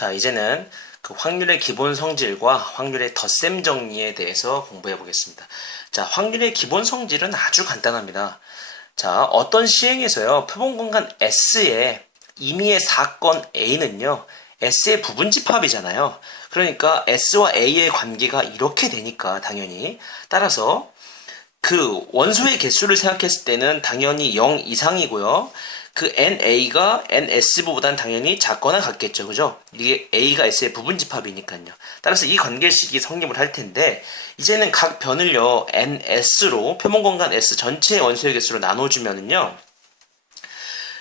자, 이제는 그 확률의 기본 성질과 확률의 덧셈 정리에 대해서 공부해 보겠습니다. 자, 확률의 기본 성질은 아주 간단합니다. 자, 어떤 시행에서요, 표본공간 S의 임의의 사건 A는요, S의 부분집합이잖아요. 그러니까 S와 A의 관계가 이렇게 되니까 당연히 따라서 그 원소의 개수를 생각했을 때는 당연히 0 이상이고요. 그 NA가 NS보다는 당연히 작거나 같겠죠. 그죠? 이게 A가 S의 부분집합이니까요. 따라서 이 관계식이 성립을 할 텐데, 이제는 각 변을요, NS로, 표본공간 S 전체의 원소의 개수로 나눠주면은요,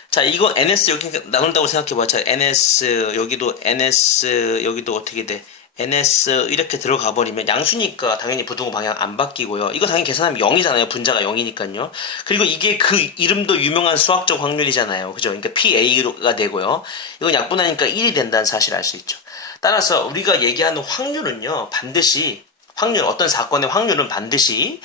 자, 이거 NS 여기 나눈다고 생각해봐. 자, NS, 여기도 NS, 여기도 어떻게 돼? NS 이렇게 들어가 버리면 양수니까 당연히 부등호 방향 안 바뀌고요. 이거 당연히 계산하면 0이잖아요. 분자가 0이니까요. 그리고 이게 그 이름도 유명한 수학적 확률이잖아요. 그죠? 그러니까 PA가 되고요. 이건 약분하니까 1이 된다는 사실을 알 수 있죠. 따라서 우리가 얘기하는 확률은요. 반드시 어떤 사건의 확률은 반드시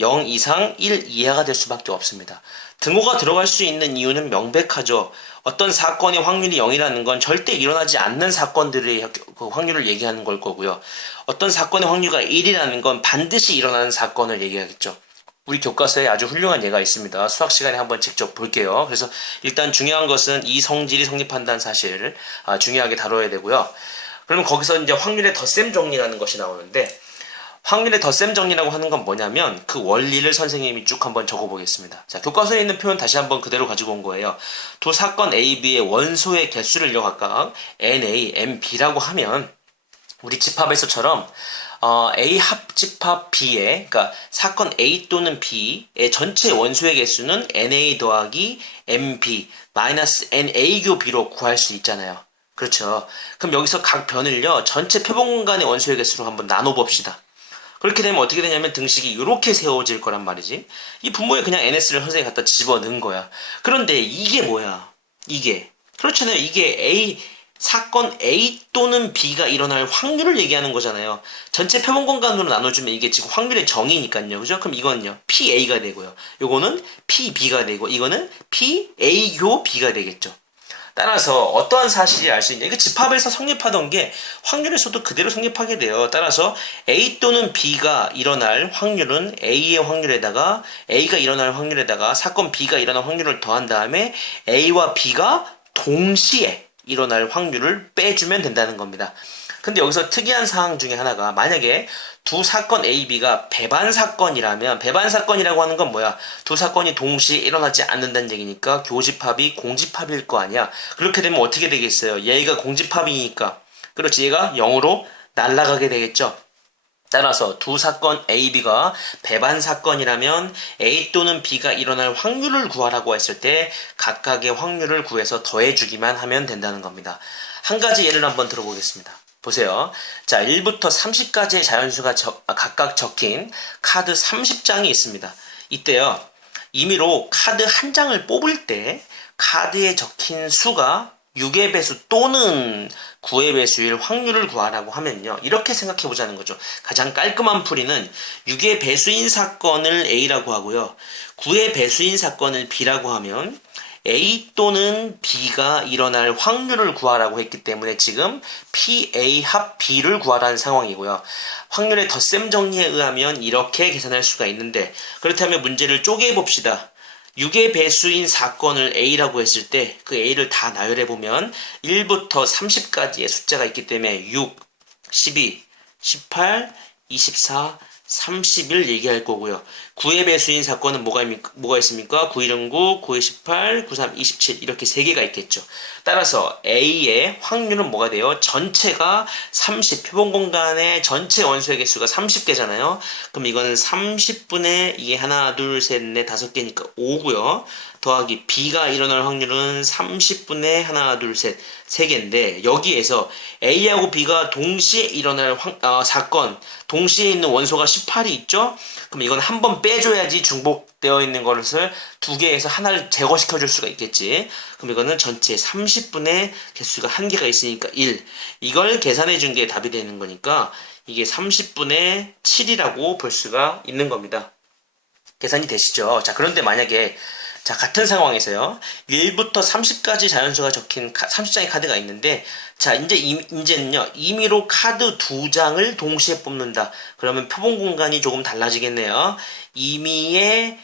0 이상 1 이하가 될 수밖에 없습니다. 등호가 들어갈 수 있는 이유는 명백하죠. 어떤 사건의 확률이 0이라는 건 절대 일어나지 않는 사건들의 그 확률을 얘기하는 걸 거고요. 어떤 사건의 확률가 1이라는 건 반드시 일어나는 사건을 얘기하겠죠. 우리 교과서에 아주 훌륭한 예가 있습니다. 수학 시간에 한번 직접 볼게요. 그래서 일단 중요한 것은 이 성질이 성립한다는 사실을 중요하게 다뤄야 되고요. 그러면 거기서 이제 확률의 덧셈 정리라는 것이 나오는데, 확률의 덧셈 정리라고 하는 건 뭐냐면 그 원리를 선생님이 쭉 한번 적어보겠습니다. 자, 교과서에 있는 표현 다시 한번 그대로 가지고 온 거예요. 두 사건 A, B의 원소의 개수를요 각각 NA, MB라고 하면 우리 집합에서처럼 A 합집합 B의, 그러니까 사건 A 또는 B의 전체 원소의 개수는 NA 더하기 MB 마이너스 NA교 B로 구할 수 있잖아요. 그렇죠. 그럼 여기서 각 변을요 전체 표본공간의 원소의 개수로 한번 나눠봅시다. 그렇게 되면 어떻게 되냐면 등식이 이렇게 세워질 거란 말이지. 이 분모에 그냥 NS를 선생님이 갖다 집어넣은 거야. 그런데 이게 뭐야? 이게 그렇잖아요. 이게 사건 A 또는 B가 일어날 확률을 얘기하는 거잖아요. 전체 표본 공간으로 나눠주면 이게 지금 확률의 정의니까요. 그죠? 그럼 이거는요. PA가 되고요. 요거는 PB가 되고 이거는 PA교 B가 되겠죠. 따라서 어떠한 사실이 알 수 있냐. 이거 집합에서 성립하던 게 확률에서도 그대로 성립하게 돼요. 따라서 A 또는 B가 일어날 확률은 A의 확률에다가 A가 일어날 확률에다가 사건 B가 일어날 확률을 더한 다음에 A와 B가 동시에 일어날 확률을 빼주면 된다는 겁니다. 근데 여기서 특이한 사항 중에 하나가, 만약에 두 사건 A, B가 배반 사건이라면, 배반 사건이라고 하는 건 뭐야? 두 사건이 동시에 일어나지 않는다는 얘기니까 교집합이 공집합일 거 아니야. 그렇게 되면 어떻게 되겠어요? 얘가 공집합이니까, 그렇지, 얘가 0으로 날아가게 되겠죠. 따라서 두 사건 A, B가 배반 사건이라면 A 또는 B가 일어날 확률을 구하라고 했을 때 각각의 확률을 구해서 더해주기만 하면 된다는 겁니다. 한 가지 예를 한번 들어보겠습니다. 보세요. 자, 1부터 30까지의 자연수가 각각 적힌 카드 30장이 있습니다. 이때요, 임의로 카드 한 장을 뽑을 때 카드에 적힌 수가 6의 배수 또는 9의 배수일 확률을 구하라고 하면요, 이렇게 생각해 보자는 거죠. 가장 깔끔한 풀이는 6의 배수인 사건을 A라고 하고요, 9의 배수인 사건을 B라고 하면 A 또는 B가 일어날 확률을 구하라고 했기 때문에 지금 PA 합 B를 구하라는 상황이고요. 확률의 덧셈 정리에 의하면 이렇게 계산할 수가 있는데, 그렇다면 문제를 쪼개 봅시다. 6의 배수인 사건을 A라고 했을 때 그 A를 다 나열해보면 1부터 30까지의 숫자가 있기 때문에 6, 12, 18, 24, 31 얘기할 거고요. 9의 배수인 사건은 뭐가 있습니까? 9일은 9, 9의 18, 93, 27 이렇게 3개가 있겠죠. 따라서 A의 확률은 뭐가 돼요? 전체가 30, 표본 공간의 전체 원소의 개수가 30개잖아요. 그럼 이거는 30분의 이게 하나, 둘, 셋, 넷, 5개니까 5고요. 더하기 B가 일어날 확률은 30분의 하나, 둘, 셋, 3개인데, 여기에서 A하고 B가 동시에 일어날 사건, 동시에 있는 원소가 18이 있죠? 그럼 이건 한 번 빼줘야지 중복되어 있는 것을 2개에서 하나를 제거시켜 줄 수가 있겠지. 그럼 이거는 전체 30분의 개수가 1개가 있으니까 1. 이걸 계산해 준 게 답이 되는 거니까 이게 30분의 7이라고 볼 수가 있는 겁니다. 계산이 되시죠? 자, 그런데 만약에 자, 같은 상황에서요. 1부터 30까지 자연수가 적힌 30장의 카드가 있는데, 자, 이제는요, 임의로 카드 2장을 동시에 뽑는다. 그러면 표본 공간이 조금 달라지겠네요. 임의로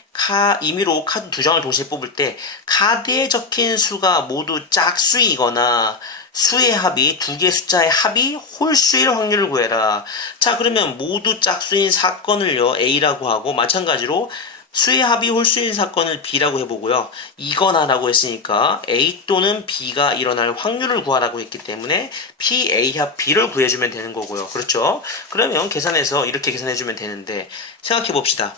카드 2장을 동시에 뽑을 때, 카드에 적힌 수가 모두 짝수이거나, 수의 합이, 두 개 숫자의 합이 홀수일 확률을 구해라. 자, 그러면 모두 짝수인 사건을요, A라고 하고, 마찬가지로, 수의 합이 홀수인 사건을 B라고 해보고요. 이거나라고 했으니까 A 또는 B가 일어날 확률을 구하라고 했기 때문에 P, A 합 B를 구해주면 되는 거고요. 그렇죠? 그러면 계산해서 이렇게 계산해주면 되는데 생각해봅시다.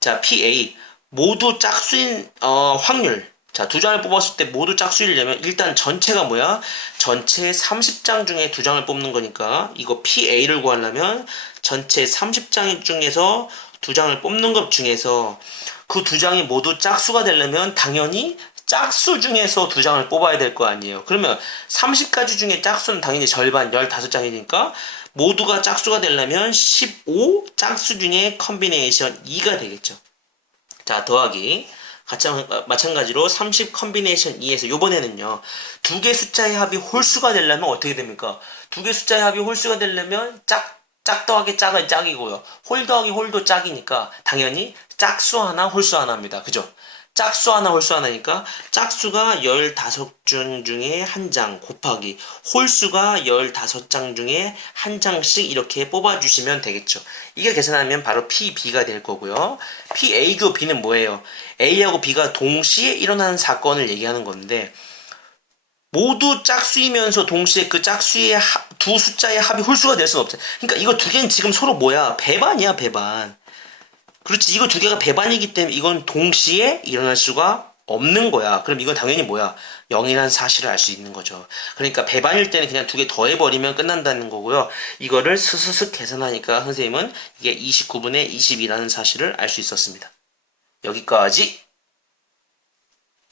자, P, A 모두 짝수인 확률. 자, 2장을 뽑았을 때 모두 짝수이려면 일단 전체가 뭐야? 전체 30장 중에 2장을 뽑는 거니까 이거 PA를 구하려면 전체 30장 중에서 2장을 뽑는 것 중에서 그 2장이 모두 짝수가 되려면 당연히 짝수 중에서 2장을 뽑아야 될 거 아니에요. 그러면 30가지 중에 짝수는 당연히 절반 15장이니까 모두가 짝수가 되려면 15 짝수 중에 컨비네이션 2가 되겠죠. 자, 더하기 마찬가지로 30 컨비네이션 2에서 요번에는요. 두 개 숫자의 합이 홀수가 되려면 어떻게 됩니까? 두 개 숫자의 합이 홀수가 되려면 짝 더하기 짝은 짝이고요. 홀 더하기 홀도 짝이니까 당연히 짝수 하나 홀수 하나입니다. 그죠? 짝수 하나 홀수 하나니까 짝수가 15장 중에 한 장 곱하기 홀수가 15장 중에 한 장씩 이렇게 뽑아주시면 되겠죠. 이게 계산하면 바로 PB가 될 거고요. PA고 B는 뭐예요? A하고 B가 동시에 일어나는 사건을 얘기하는 건데 모두 짝수이면서 동시에 그 짝수의 두 숫자의 합이 홀수가 될 수는 없잖아. 그러니까 이거 두 개는 지금 서로 뭐야? 배반이야, 배반. 그렇지. 이거 두 개가 배반이기 때문에 이건 동시에 일어날 수가 없는 거야. 그럼 이건 당연히 뭐야? 0이라는 사실을 알 수 있는 거죠. 그러니까 배반일 때는 그냥 두 개 더해버리면 끝난다는 거고요. 이거를 스스슥 계산하니까 선생님은 이게 29분의 22라는 사실을 알 수 있었습니다. 여기까지.